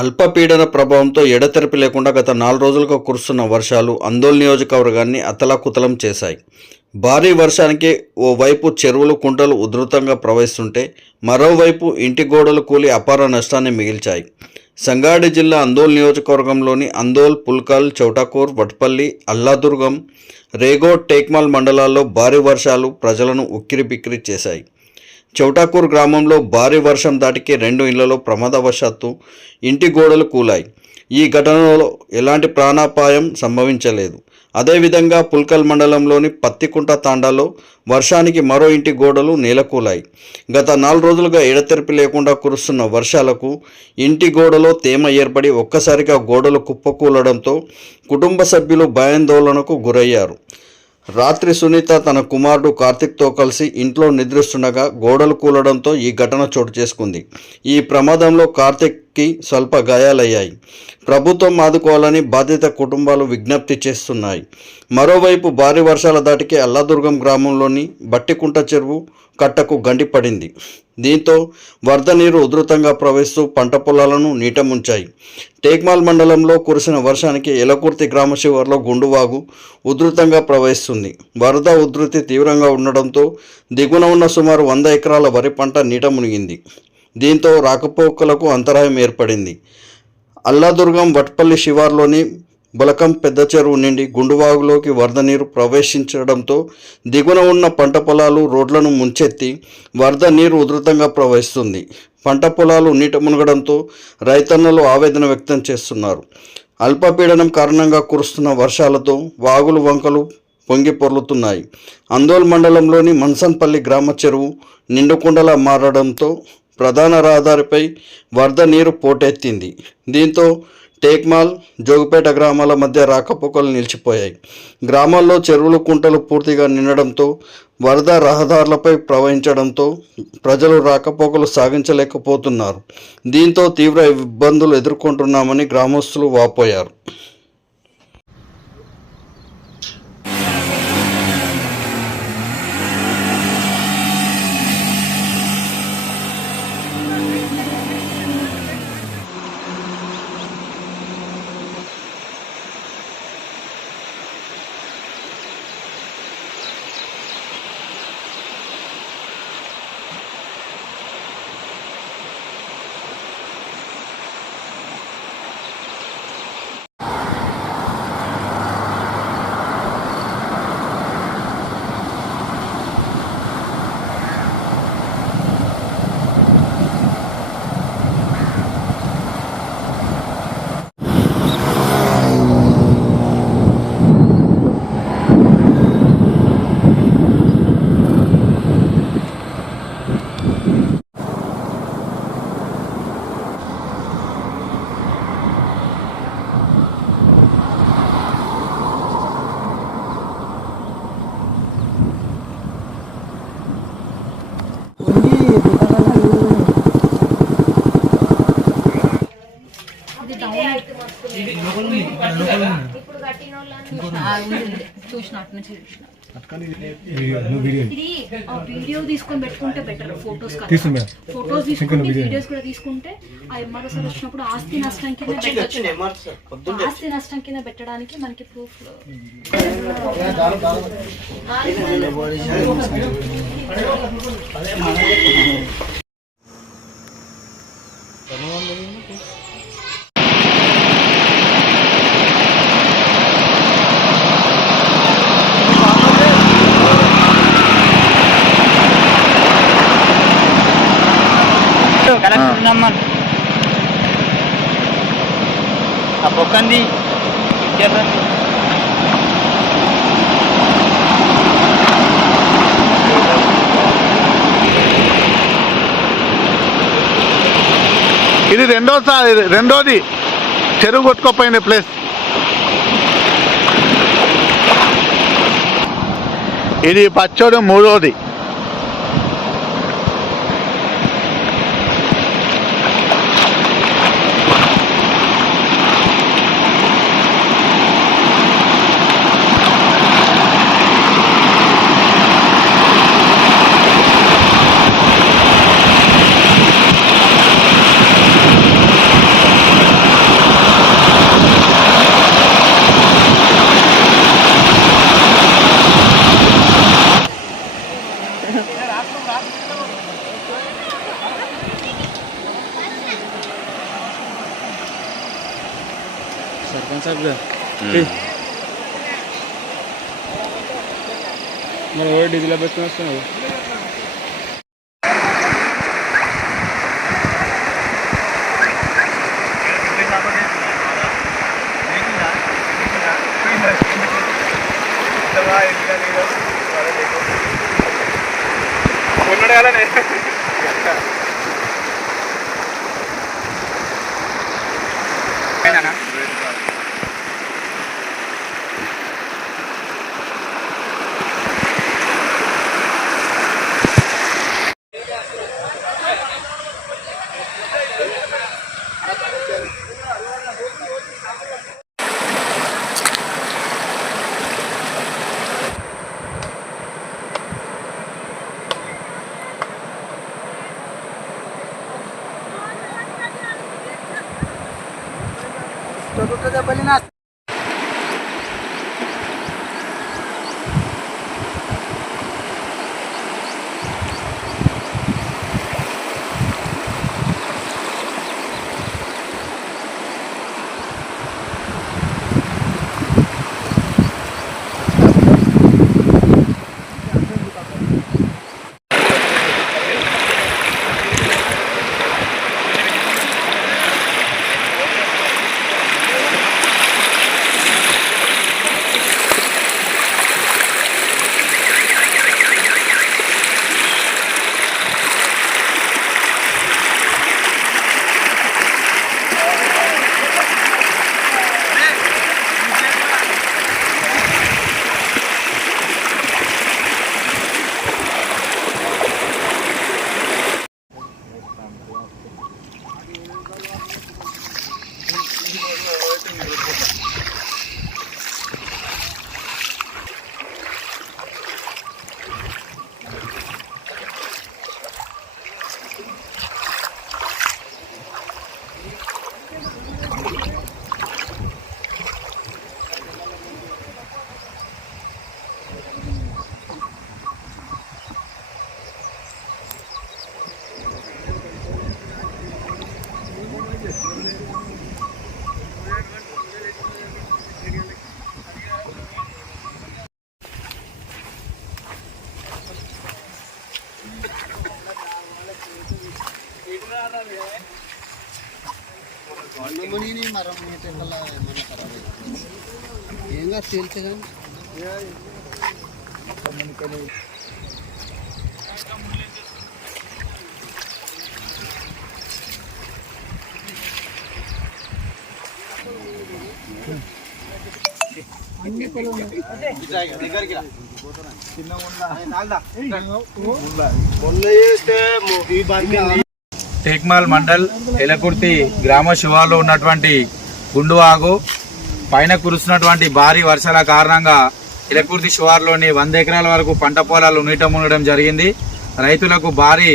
అల్పపీడన ప్రభావంతో ఎడతెరిపి లేకుండా గత నాలుగు రోజులుగా కురుస్తున్న వర్షాలు అందోల్ నియోజకవర్గాన్ని అతలాకుతలం చేశాయి. భారీ వర్షానికి ఓవైపు చెరువులు కుంటలు ఉధృతంగా ప్రవహిస్తుంటే మరోవైపు ఇంటి గోడలు కూలి అపార నష్టాన్ని మిగిల్చాయి. సంగారెడ్డి జిల్లా అందోల్ నియోజకవర్గంలోని అందోల్ పుల్కల్ చౌటాకూర్ వట్పల్లి అల్లాదుర్గం రేగోడ్ టేక్మాల్ మండలాల్లో భారీ వర్షాలు ప్రజలను ఉక్కిరిబిక్కిరి చేశాయి. చౌటాకూర్ గ్రామంలో భారీ వర్షం దాటికి రెండు ఇళ్ళలో ప్రమాదవశాత్తు ఇంటి గోడలు కూలాయి. ఈ ఘటనలో ఎలాంటి ప్రాణాపాయం సంభవించలేదు. అదేవిధంగా పుల్కల్ మండలంలోని పత్తికుంట తాండాలో వర్షానికి మరో ఇంటి గోడలు నేలకూలాయి. గత నాలుగు రోజులుగా ఎడతెరిపి లేకుండా కురుస్తున్న వర్షాలకు ఇంటి గోడలో తేమ ఏర్పడి ఒక్కసారిగా గోడలు కుప్పకూలడంతో కుటుంబ సభ్యులు భయాందోళనకు గురయ్యారు. రాత్రి సునీత తన కుమారుడు కార్తిక్తో కలిసి ఇంట్లో నిద్రిస్తుండగా గోడలు కూలడంతో ఈ ఘటన చోటు చేసుకుంది. ఈ ప్రమాదంలో కి స్వల్ప గాయాలయ్యాయి. ప్రభుత్వం ఆదుకోవాలని బాధిత కుటుంబాలు విజ్ఞప్తి చేస్తున్నాయి. మరోవైపు భారీ వర్షాల దాటికి అల్లాదుర్గం గ్రామంలోని బట్టికుంట చెరువు కట్టకు గండి పడింది. దీంతో వరద నీరు ఉధృతంగా ప్రవహిస్తూ పంట పొలాలను నీట ముంచాయి. టేక్మాల్ మండలంలో కురిసిన వర్షానికి ఎలకుర్తి గ్రామ శివర్లో గుండువాగు ఉధృతంగా ప్రవహిస్తుంది. వరద ఉధృతి తీవ్రంగా ఉండడంతో దిగున ఉన్న సుమారు వంద ఎకరాల వరి పంట నీట మునిగింది. దీంతో రాకపోకలకు అంతరాయం ఏర్పడింది. అల్లాదుర్గం వట్పల్లి శివార్లోని బలకం పెద్ద చెరువు నుండి గుండువాగులోకి వరద నీరు ప్రవేశించడంతో దిగున ఉన్న పంట పొలాలు రోడ్లను ముంచెత్తి వరద నీరు ఉధృతంగా ప్రవహిస్తుంది. పంట పొలాలు నీట మునగడంతో రైతన్నలు ఆవేదన వ్యక్తం చేస్తున్నారు. అల్పపీడనం కారణంగా కురుస్తున్న వర్షాలతో వాగులు వంకలు పొంగి పొర్లుతున్నాయి. అందోల్ మండలంలోని మన్సన్పల్లి గ్రామ చెరువు నిండుకుండలా మారడంతో ప్రధాన రహదారిపై వరద నీరు పోటెత్తింది. దీంతో టేక్మాల్ జోగుపేట గ్రామాల మధ్య రాకపోకలు నిలిచిపోయాయి. గ్రామాల్లో చెరువులు కుంటలు పూర్తిగా నిండడంతో వరద రహదారులపై ప్రవహించడంతో ప్రజలు రాకపోకలు సాగించలేకపోతున్నారు. దీంతో తీవ్ర ఇబ్బందులు ఎదుర్కొంటున్నామని గ్రామస్తులు వాపోయారు. చూసిన అటు నుంచి చూసిన నువ్వు వీడియో ఇది ఆ వీడియో తీసుకొని పెట్టుకుంటే బెటర్ ఫొటోస్ తీస్తుంది మేడం. ఫొటోస్ తీసుకుంటే వీడియోస్ కూడా తీసుకుంటే ఆ ఎంఆర్ఓ సార్ వచ్చినప్పుడు ఆస్తి నష్టం కింద పెట్టచ్చు ఆస్తి నష్టం కింద పెట్టడానికి మనకి ప్రూఫ్ ఆ పొక్కంది ఇది రెండోసారి రెండోది చెరువు కొట్టుకోపోయిన ప్లేస్. ఇది పచ్చోడు మూడోది. ಪಂಚಾಗ್ದು మరి ఓడి డీజిల్ పెట్టుకుని వస్తున్నావు కొన్నడాలనే ડબલ టేక్మాల్ మండల్ ఎలకుర్తి గ్రామ శివాలో ఉన్నటువంటి గుండువాగు పైన కురుస్తున్నటువంటి భారీ వర్షాల కారణంగా ఎలకుర్తి శివార్లోని వంద ఎకరాల వరకు పంట పొలాలు నీట మునగడం జరిగింది. రైతులకు భారీ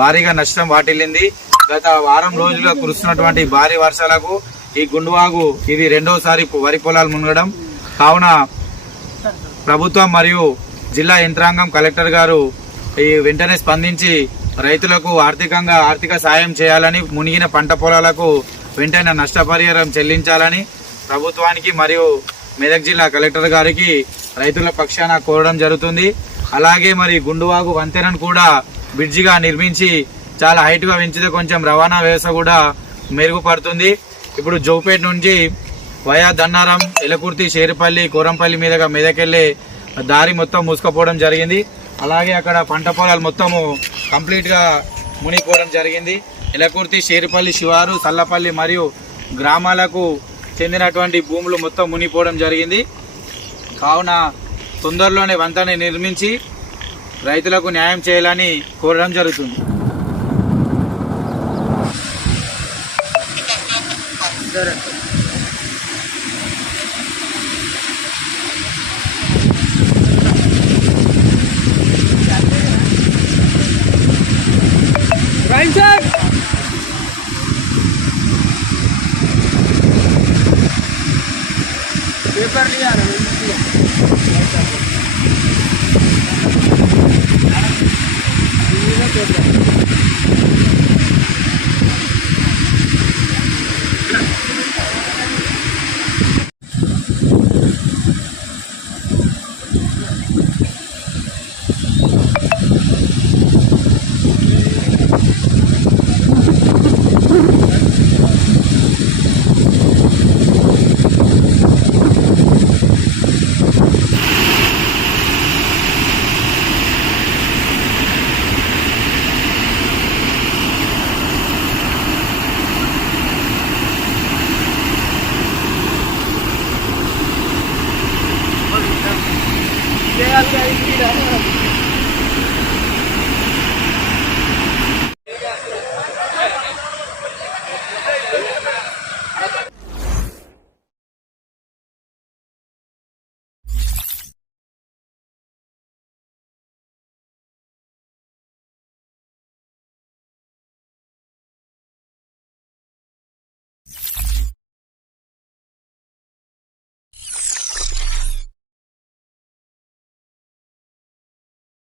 భారీగా నష్టం వాటిల్లింది. గత వారం రోజులుగా కురుస్తున్నటువంటి భారీ వర్షాలకు ఈ గుండువాగు ఇది రెండోసారి వరి పొలాలు మునగడం. కావున ప్రభుత్వం మరియు జిల్లా యంత్రాంగం కలెక్టర్ గారు ఈ వెంటనే స్పందించి రైతులకు ఆర్థికంగా ఆర్థిక సాయం చేయాలని మునిగిన పంట పొలాలకు వెంటనే నష్టపరిహారం చెల్లించాలని ప్రభుత్వానికి మరియు మెదక్ జిల్లా కలెక్టర్ గారికి రైతుల పక్షాన కోరడం జరుగుతుంది. అలాగే మరి గుండువాగు వంతెనను కూడా బ్రిడ్జిగా నిర్మించి చాలా హైట్గా పెంచితే కొంచెం రవాణా వ్యవస్థ కూడా మెరుగుపడుతుంది. ఇప్పుడు జోపేట నుంచి వయా దన్నారం ఎలకుర్తి షేరుపల్లి కోరంపల్లి మీదుగా మెదకెళ్ళే దారి మొత్తం మూసుకుపోవడం జరిగింది. అలాగే అక్కడ పంట పొలాలు మొత్తము కంప్లీట్గా మునిగిపోవడం జరిగింది. ఎలకుర్తి షేరుపల్లి శివారు సల్లపల్లి మరియు గ్రామాలకు చెందినటువంటి భూములు మొత్తం మునిపోవడం జరిగింది. కావున తొందరలోనే వంతని నిర్మించి రైతులకు న్యాయం చేయాలని కోరడం జరుగుతుంది. సరే. தெரியல